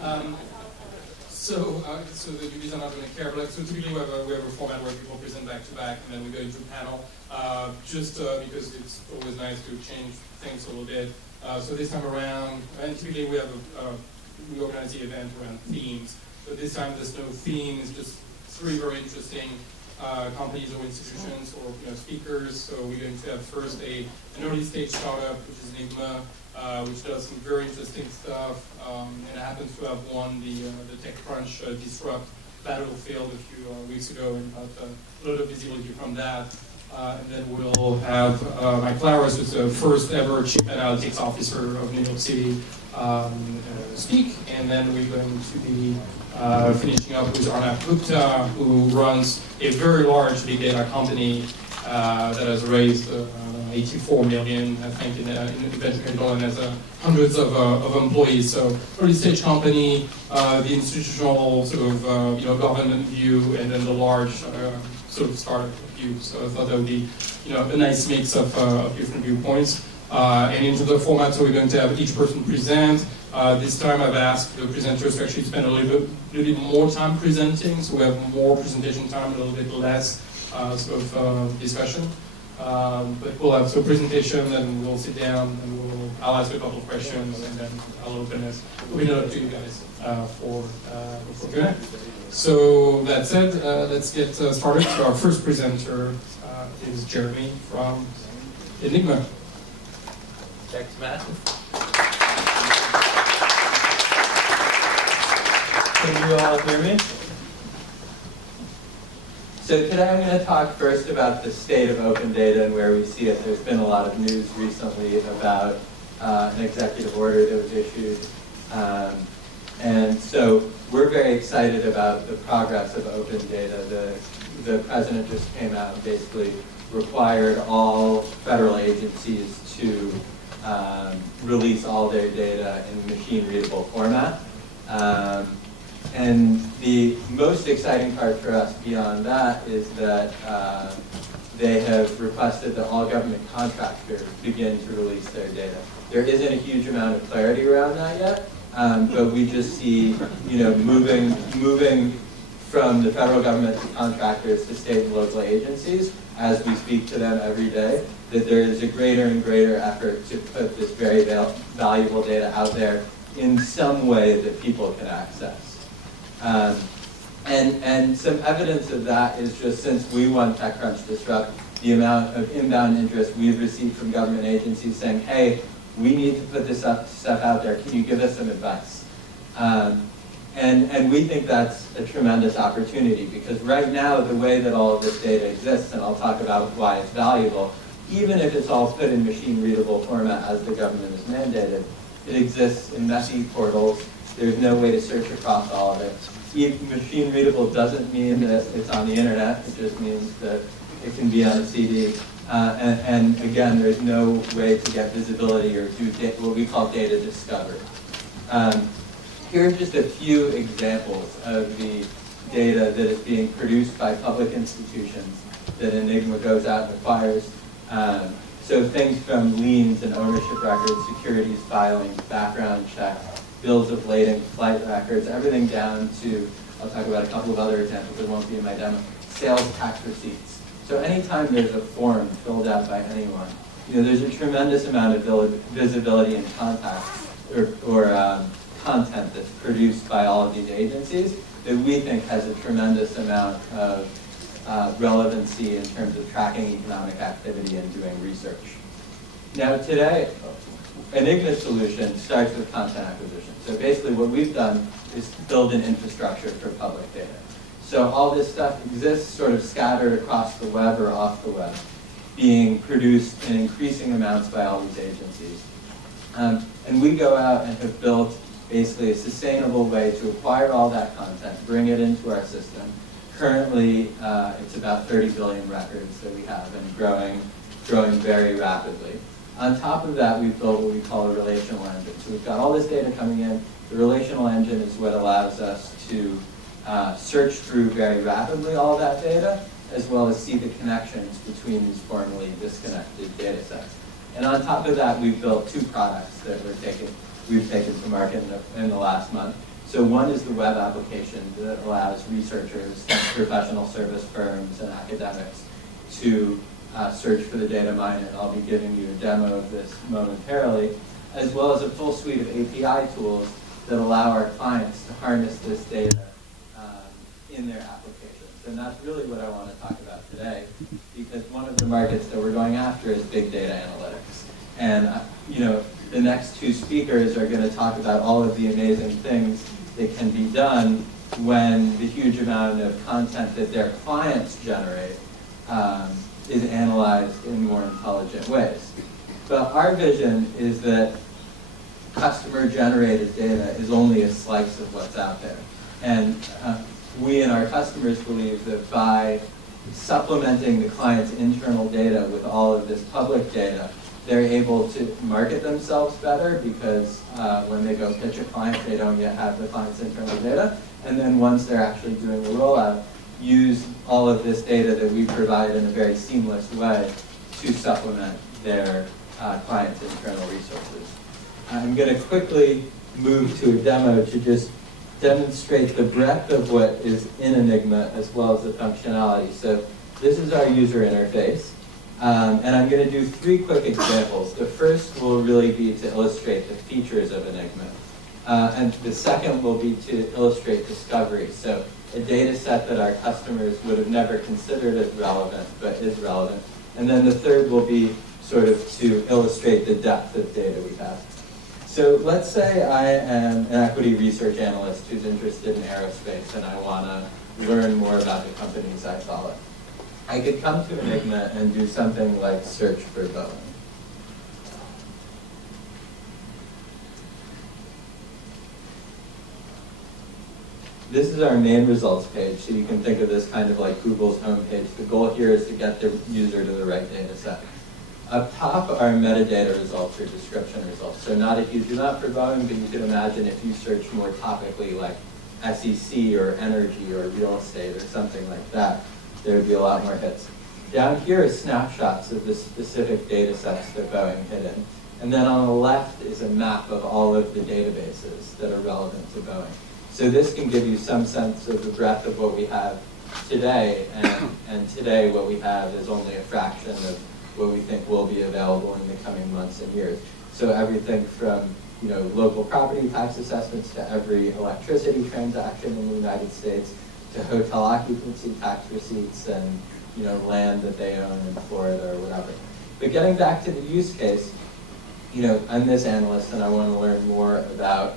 Um, so the newbies are not going to care, but so typically we have a format where people present back to back, and then we go into panel, because it's always nice to change things a little bit. So this time around, and typically we organize the event around themes, but this time there's no theme, it's just three very interesting companies or institutions or speakers. So we're going to have first an early stage startup, which is Enigma, which does some very interesting stuff, and happens to have won the TechCrunch Disrupt Battlefield a few weeks ago, and got a lot of visibility from that. And then we'll have Mike Flowers, who's the first ever Chief Analytics Officer of New York City, speak. And then we're going to be finishing up with Arnab Gupta, who runs a very large big data company that has raised 84 million, I think, in venture capital, and has hundreds of employees. So early stage company, the institutional sort of government view, and then the large sort of startup view. So I thought that would be a nice mix of different viewpoints. And into the format, so we're going to have each person present. This time I've asked the presenters to actually spend a little bit more time presenting, so we have more presentation time, a little bit less sort of discussion. But we'll have some presentation, and we'll sit down, and I'll ask a couple of questions, and then I'll open it up to you guys for Q&A. So that said, let's get started. So our first presenter is Jeremy from Enigma. Thanks, Matt. Can you all hear me? So today I'm going to talk first about the state of open data and where we see it. There's been a lot of news recently about an executive order that was issued. And so we're very excited about the progress of open data. The president just came out and basically required all federal agencies to release all their data in machine-readable format. And the most exciting part for us beyond that is that they have requested that all government contractors begin to release their data. There isn't a huge amount of clarity around that yet, but we just see, moving from the federal government to contractors to state and local agencies, as we speak to them every day, that there is a greater and greater effort to put this very valuable data out there in some way that people can access. And some evidence of that is just since we won TechCrunch Disrupt, the amount of inbound interest we've received from government agencies saying, hey, we need to put this stuff out there, can you give us some advice? And we think that's a tremendous opportunity, because right now the way that all of this data exists, and I'll talk about why it's valuable, even if it's all put in machine-readable format as the government has mandated, it exists in messy portals. There's no way to search across all of it. Machine-readable doesn't mean that it's on the internet. It just means that it can be on a CD. And again, there's no way to get visibility or do what we call data discovery. Here are just a few examples of the data that is being produced by public institutions that Enigma goes out and acquires. So things from liens and ownership records, securities filings, background checks, bills of lading, flight records, everything down to, I'll talk about a couple of other examples that won't be in my demo, sales tax receipts. So anytime there's a form filled out by anyone, there's a tremendous amount of visibility and contact or content that's produced by all of these agencies that we think has a tremendous amount of relevancy in terms of tracking economic activity and doing research. Now today, Enigma's solution starts with content acquisition. So basically what we've done is build an infrastructure for public data. So all this stuff exists sort of scattered across the web or off the web, being produced in increasing amounts by all these agencies. And we go out and have built basically a sustainable way to acquire all that content, bring it into our system. Currently, it's about 30 billion records that we have, and growing very rapidly. On top of that, we've built what we call a relational engine. So we've got all this data coming in. The relational engine is what allows us to search through very rapidly all that data, as well as see the connections between these formerly disconnected data sets. And on top of that, we've built two products that we've taken to market in the last month. So one is the web application that allows researchers, professional service firms, and academics to search for the data mine, and I'll be giving you a demo of this momentarily, as well as a full suite of API tools that allow our clients to harness this data in their applications. And that's really what I want to talk about today, because one of the markets that we're going after is big data analytics. And the next two speakers are going to talk about all of the amazing things that can be done when the huge amount of content that their clients generate is analyzed in more intelligent ways. But our vision is that customer-generated data is only a slice of what's out there. And we and our customers believe that by supplementing the client's internal data with all of this public data, they're able to market themselves better, because when they go pitch a client, they don't yet have the client's internal data. And then once they're actually doing the rollout, use all of this data that we provide in a very seamless way to supplement their client's internal resources. I'm going to quickly move to a demo to just demonstrate the breadth of what is in Enigma as well as the functionality. So this is our user interface. And I'm going to do three quick examples. The first will really be to illustrate the features of Enigma. And the second will be to illustrate discovery. So a data set that our customers would have never considered as relevant, but is relevant. And then the third will be sort of to illustrate the depth of data we have. So let's say I am an equity research analyst who's interested in aerospace, and I want to learn more about the companies I follow. I could come to Enigma and do something like search for Boeing. This is our main results page, so you can think of this kind of like Google's homepage. The goal here is to get the user to the right data set. Up top are metadata results or description results. So not a huge amount for Boeing, but you can imagine if you search more topically like SEC or energy or real estate or something like that, there would be a lot more hits. Down here is snapshots of the specific data sets that Boeing hit in. And then on the left is a map of all of the databases that are relevant to Boeing. So this can give you some sense of the breadth of what we have today, and today what we have is only a fraction of what we think will be available in the coming months and years. So everything from local property tax assessments to every electricity transaction in the United States, to hotel occupancy tax receipts and land that they own in Florida or whatever. But getting back to the use case, I'm this analyst and I want to learn more about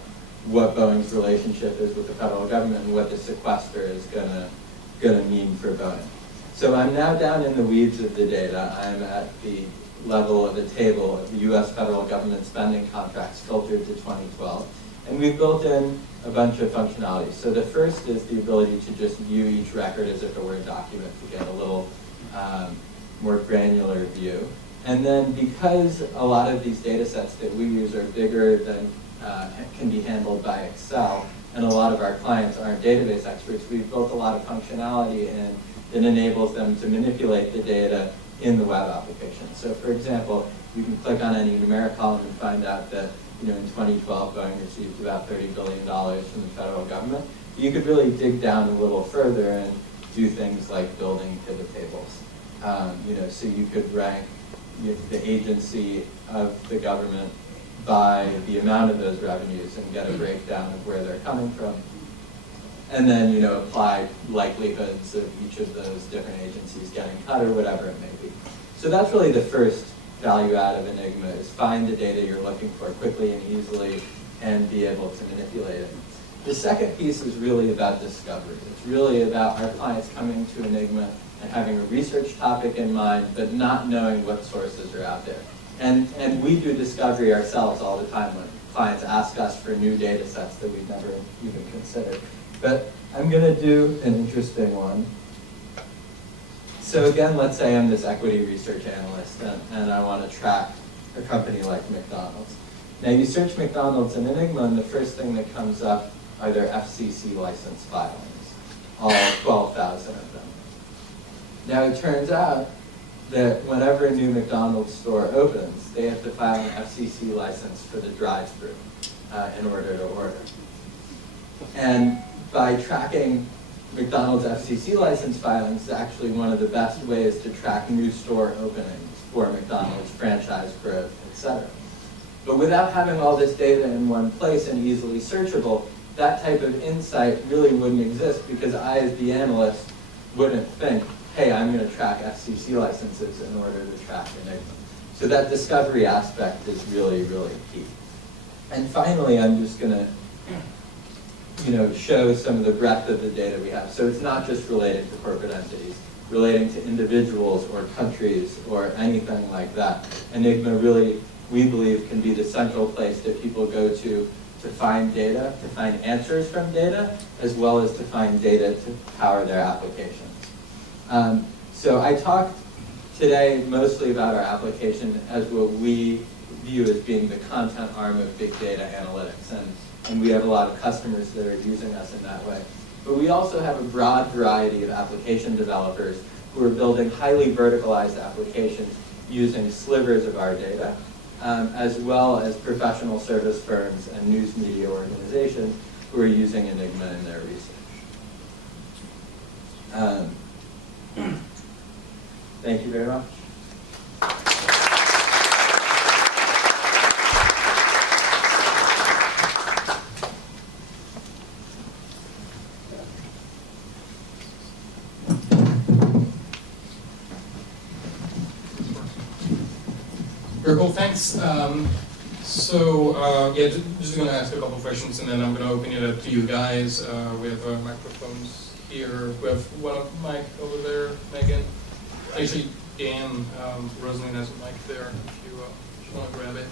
what Boeing's relationship is with the federal government and what the sequester is gonna mean for Boeing. So I'm now down in the weeds of the data. I'm at the level of a table of the US federal government spending contracts filtered to 2012. And we've built in a bunch of functionalities. So the first is the ability to just view each record as if it were a document to get a little more granular view. And then because a lot of these data sets that we use are bigger than can be handled by Excel, and a lot of our clients aren't database experts, we've built a lot of functionality in that enables them to manipulate the data in the web application. So for example, you can click on any numeric column and find out that in 2012 Boeing received about $30 billion from the federal government. You could really dig down a little further and do things like building pivot tables. So you could rank the agency of the government by the amount of those revenues and get a breakdown of where they're coming from. And then, apply likelihoods of each of those different agencies getting cut or whatever it may be. So that's really the first value add of Enigma, is find the data you're looking for quickly and easily and be able to manipulate it. The second piece is really about discovery. It's really about our clients coming to Enigma and having a research topic in mind, but not knowing what sources are out there. And we do discovery ourselves all the time when clients ask us for new data sets that we've never even considered. But I'm going to do an interesting one. So again, let's say I'm this equity research analyst and I want to track a company like McDonald's. Now you search McDonald's in Enigma and the first thing that comes up are their FCC license filings, all 12,000 of them. Now it turns out that whenever a new McDonald's store opens, they have to file an FCC license for the drive-thru in order to order. And by tracking McDonald's FCC license filings is actually one of the best ways to track new store openings for McDonald's, franchise growth, etc. But without having all this data in one place and easily searchable, that type of insight really wouldn't exist because I, as the analyst, wouldn't think, hey, I'm going to track FCC licenses in order to track Enigma. So that discovery aspect is really, really key. And finally, I'm just going to show some of the breadth of the data we have. So it's not just related to corporate entities, relating to individuals or countries or anything like that. Enigma really, we believe, can be the central place that people go to find data, to find answers from data, as well as to find data to power their applications. So I talked today mostly about our application as what we view as being the content arm of big data analytics. And we have a lot of customers that are using us in that way. But we also have a broad variety of application developers who are building highly verticalized applications using slivers of our data, as well as professional service firms and news media organizations who are using Enigma in their research. Thank you very much. Very cool, thanks. Yeah, just going to ask a couple of questions and then I'm going to open it up to you guys. We have microphones here. We have one mic over there, Megan. Actually, Dan, Rosalind has a mic there if you want to grab it.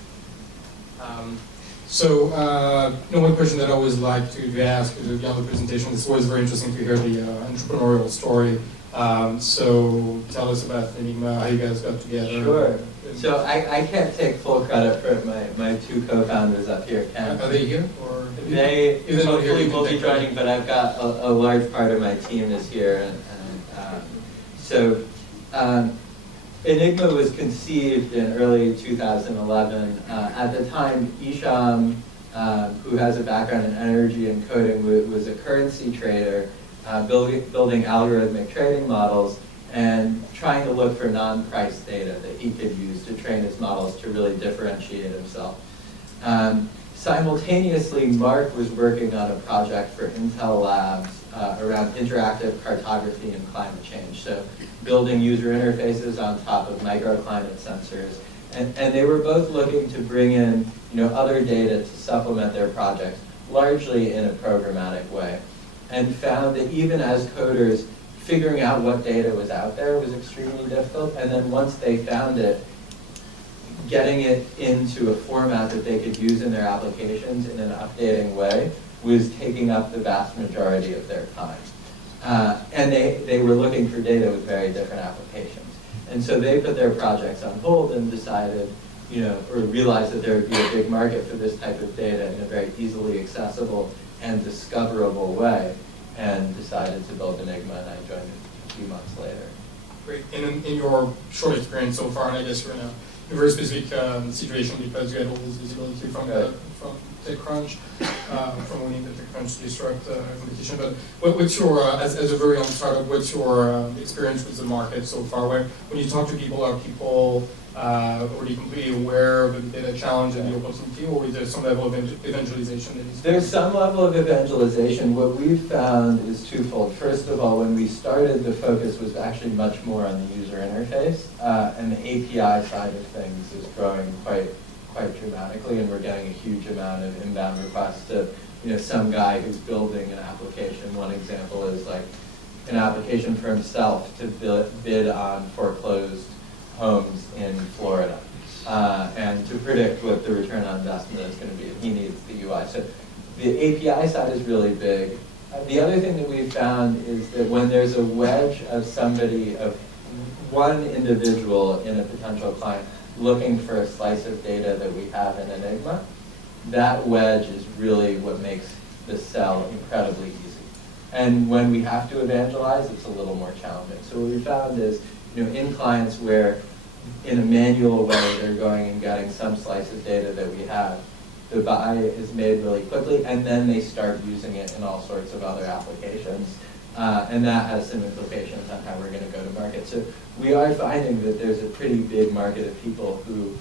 One question that I always like to ask at the end of the presentation, it's always very interesting to hear the entrepreneurial story. So tell us about Enigma, how you guys got together. Sure. So I can't take full credit for my two co-founders up here. Are they here? Or they hopefully will be joining, but I've got a large part of my team is here. Enigma was conceived in early 2011. At the time, Isham, who has a background in energy and coding, was a currency trader, building algorithmic trading models and trying to look for non-price data that he could use to train his models to really differentiate himself. Simultaneously, Mark was working on a project for Intel Labs around interactive cartography and climate change. So building user interfaces on top of microclimate sensors. And they were both looking to bring in other data to supplement their projects, largely in a programmatic way. And found that even as coders, figuring out what data was out there was extremely difficult. And then once they found it, getting it into a format that they could use in their applications in an updating way was taking up the vast majority of their time. And they were looking for data with very different applications. And so they put their projects on hold and decided, or realized that there would be a big market for this type of data in a very easily accessible and discoverable way, and decided to build Enigma, and I joined a few months later. Great. And in your short experience so far, and I guess you're in a very specific situation because you had all this visibility from TechCrunch, from winning the TechCrunch Disrupt competition. But what's your, as a very young startup, what's your experience with the market so far? When you talk to people, are people already completely aware of the data challenge and the opportunity, or is there some level of evangelization that is? There's some level of evangelization. What we've found is twofold. First of all, when we started, the focus was actually much more on the user interface, and the API side of things is growing quite dramatically, and we're getting a huge amount of inbound requests to, some guy who's building an application. One example is like an application for himself to bid on foreclosed homes in Florida, and to predict what the return on investment is going to be. He needs the UI. So the API side is really big. The other thing that we've found is that when there's a wedge of one individual in a potential client looking for a slice of data that we have in Enigma, that wedge is really what makes the sell incredibly easy. And when we have to evangelize, it's a little more challenging. So what we found is, in clients where in a manual way they're going and getting some slice of data that we have, the buy is made really quickly, and then they start using it in all sorts of other applications. And that has some implications on how we're going to go to market. So we are finding that there's a pretty big market of people who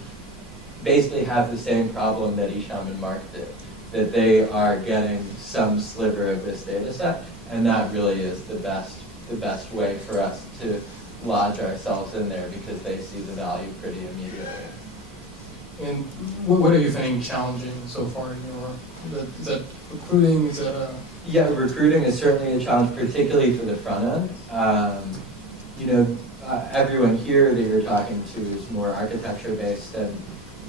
basically have the same problem that Isham and Mark did, that they are getting some sliver of this data set, and that really is the best way for us to lodge ourselves in there because they see the value pretty immediately. And what are you finding challenging so far in your work? Is that recruiting? Is that Yeah, recruiting is certainly a challenge, particularly for the front end. Everyone here that you're talking to is more architecture based,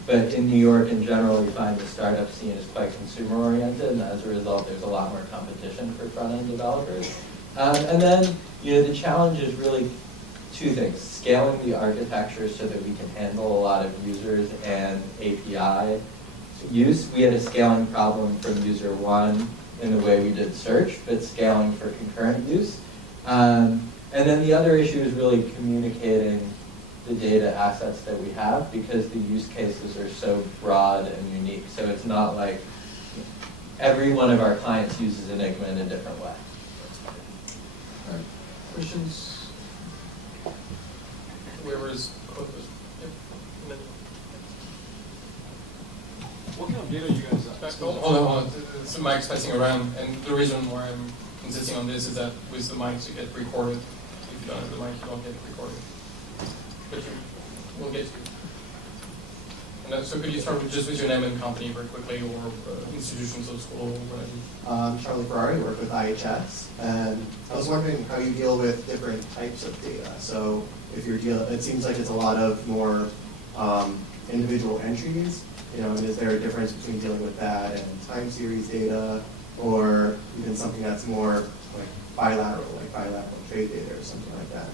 but in New York in general, we find the startup scene is quite consumer oriented, and as a result, there's a lot more competition for front end developers. And then, the challenge is really two things: scaling the architecture so that we can handle a lot of users and API use. We had a scaling problem from user one in the way we did search, but scaling for concurrent use. And then the other issue is really communicating the data assets that we have, because the use cases are so broad and unique. So it's not like every one of our clients uses Enigma in a different way. All right. Questions? Whoever's closest. Yep. What kind of data are you guys Hold on. The mic's passing around, and the reason why I'm insisting on this is that with the mics you get recorded. If you don't have the mic, you don't get recorded. But we'll get to you. And so could you start with your name and company very quickly, or institutions of school, whatever? Charlie Ferrari, work with IHS, and I was wondering how you deal with different types of data. So if you're it seems like it's a lot of more individual entries, and is there a difference between dealing with that and time series data, or even something that's more like bilateral trade data or something like that?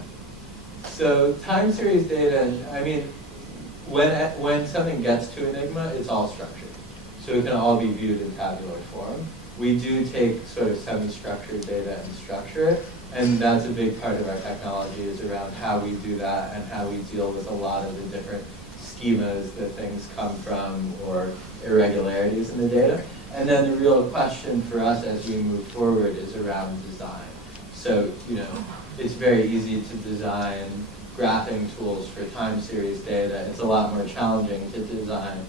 So time series data, when something gets to Enigma, it's all structured. So it can all be viewed in tabular form. We do take sort of semi-structured data and structure it, and that's a big part of our technology, is around how we do that and how we deal with a lot of the different schemas that things come from, or irregularities in the data. And then the real question for us as we move forward is around design. So, it's very easy to design graphing tools for time series data. It's a lot more challenging to design,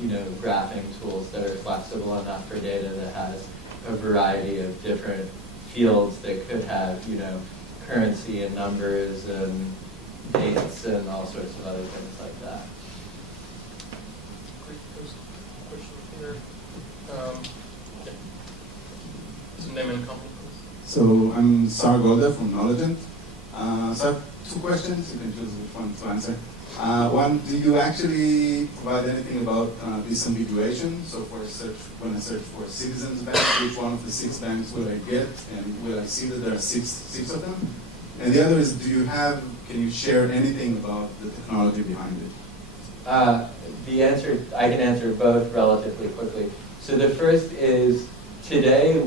graphing tools that are flexible enough for data that has a variety of different fields that could have, currency and numbers and dates and all sorts of other things like that. Great. There's a question here. Yeah. Some name and company. So I'm Sarah Golda from Knowledgent. So I have two questions. You can choose which one to answer. One, do you actually provide anything about disambiguation? So for when I search for Citizens Bank, which one of the 6 banks will I get, and will I see that there are six of them? And the other is, can you share anything about the technology behind it? I can answer both relatively quickly. So the first is, today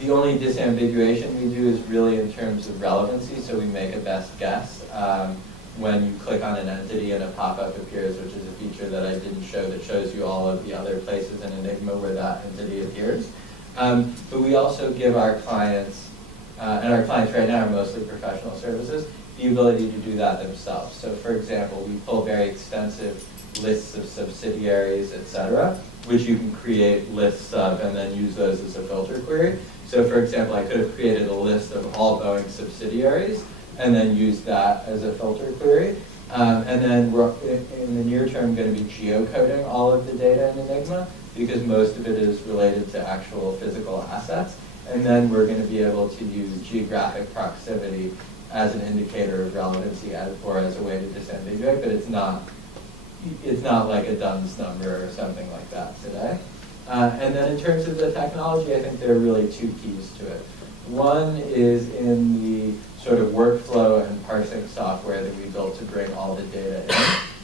the only disambiguation we do is really in terms of relevancy, so we make a best guess. When you click on an entity and a pop-up appears, which is a feature that I didn't show, that shows you all of the other places in Enigma where that entity appears. But we also give our clients, and our clients right now are mostly professional services, the ability to do that themselves. So for example, we pull very extensive lists of subsidiaries, etc., which you can create lists of and then use those as a filter query. So for example, I could have created a list of all Boeing subsidiaries and then use that as a filter query. And then we're, in the near term, going to be geocoding all of the data in Enigma, because most of it is related to actual physical assets. And then we're going to be able to use geographic proximity as an indicator of relevancy or as a way to disambiguate, but it's not like a DUNS number or something like that today. And then in terms of the technology, I think there are really 2 keys to it. One is in the sort of workflow and parsing software that we built to bring all the data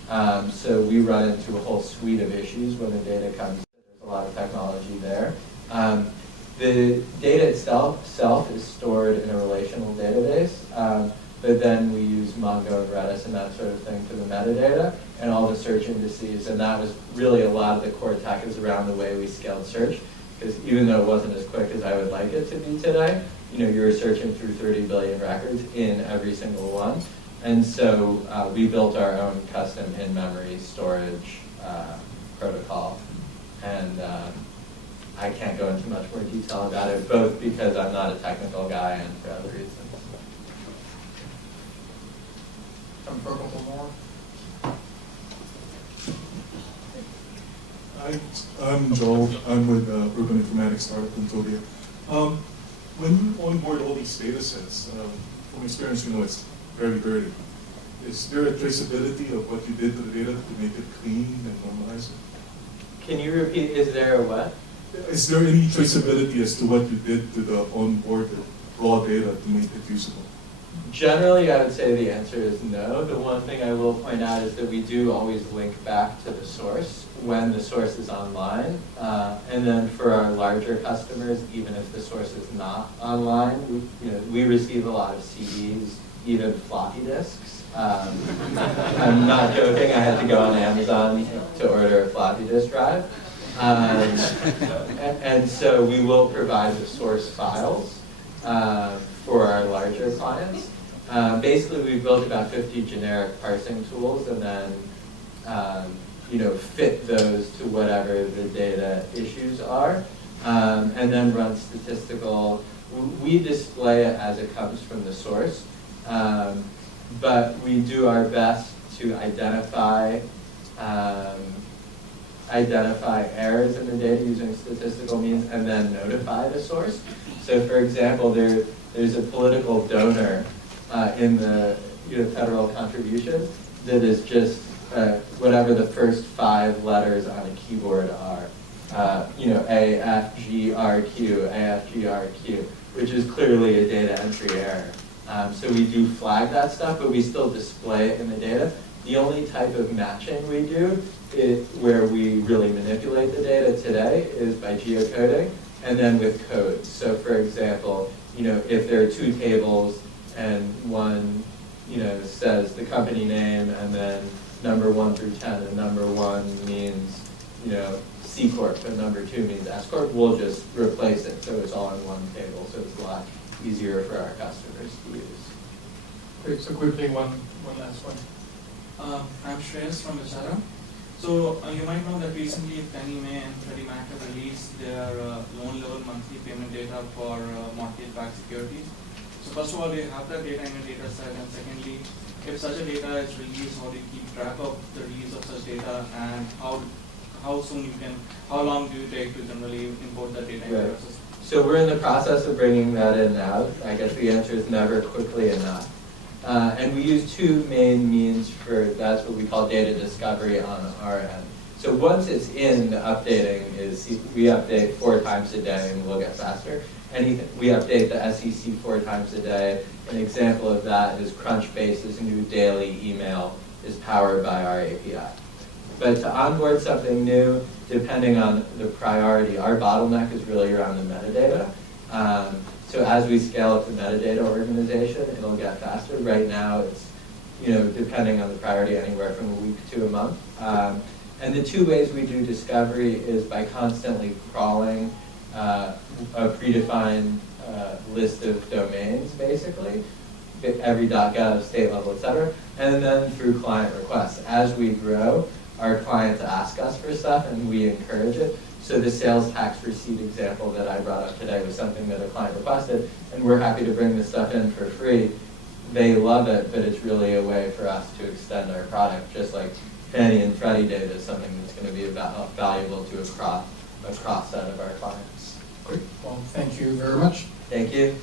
in. So we run into a whole suite of issues when the data comes in. There's a lot of technology there. The data itself is stored in a relational database, but then we use Mongo and Redis and that sort of thing for the metadata, and all the search search indices, and that was really a lot of the core tech is around the way we scaled search, because even though it wasn't as quick as I would like it to be today, you were searching through 30 billion records in every single one. And so we built our own custom in-memory storage protocol. And I can't go into much more detail about it, both because I'm not a technical guy and for other reasons. Time for a couple more. I'm Joel. I'm with Urban Informatics startup in Tokyo. When you onboard all these data sets, from experience, it's very dirty. Is there a traceability of what you did to the data to make it clean and normalize it? Can you repeat, is there a what? Is there any traceability as to what you did to the onboarded raw data to make it usable? Generally, I would say the answer is no. The one thing I will point out is that we do always link back to the source when the source is online. And then for our larger customers, even if the source is not online, we receive a lot of CDs, even floppy disks. I'm not joking, I had to go on Amazon to order a floppy disk drive. And so we will provide the source files for our larger clients. Basically, we've built about 50 generic parsing tools and then fit those to whatever the data issues are, and then run statistical. We display it as it comes from the source, but we do our best to identify errors in the data using statistical means and then notify the source. So for example, there's a political donor in the federal contributions that is just whatever the first 5 letters on a keyboard are. A, F, G, R, Q, A, F, G, R, Q, which is clearly a data entry error. So we do flag that stuff, but we still display it in the data. The only type of matching we do where we really manipulate the data today is by geocoding and then with codes. So for example, if there are 2 tables and one says the company name and then number 1 through 10, and number 1 means C Corp and number 2 means S Corp, we'll just replace it so it's all in one table, so it's a lot easier for our customers to use. Great, so quickly one last one. I'm Shreyas from Vichara. So you might know that recently Fannie Mae and Freddie Mac have released their loan level monthly payment data for mortgage-backed securities. So first of all, do you have that data in your data set? And secondly, if such a data is released, how do you keep track of the release of such data, and how long do you take to generally import that data into your system? So we're in the process of bringing that in now. I guess the answer is never quickly enough. And we use 2 main means for, that's what we call data discovery on our end. So once it's in, the updating is, we update 4 times a day and we'll get faster. We update the SEC 4 times a day. An example of that is Crunchbase's new daily email is powered by our API. But to onboard something new, depending on the priority, our bottleneck is really around the metadata. So as we scale up the metadata organization, it'll get faster. Right now, it's depending on the priority, anywhere from a week to a month. And the 2 ways we do discovery is by constantly crawling a predefined list of domains, basically, every .gov, state level, et cetera, and then through client requests. As we grow, our clients ask us for stuff and we encourage it. So the sales tax receipt example that I brought up today was something that a client requested, and we're happy to bring this stuff in for free. They love it, but it's really a way for us to extend our product, just like Fannie and Freddie data is something that's going to be valuable to a cross set of our clients. Great, well, thank you very much. Thank you.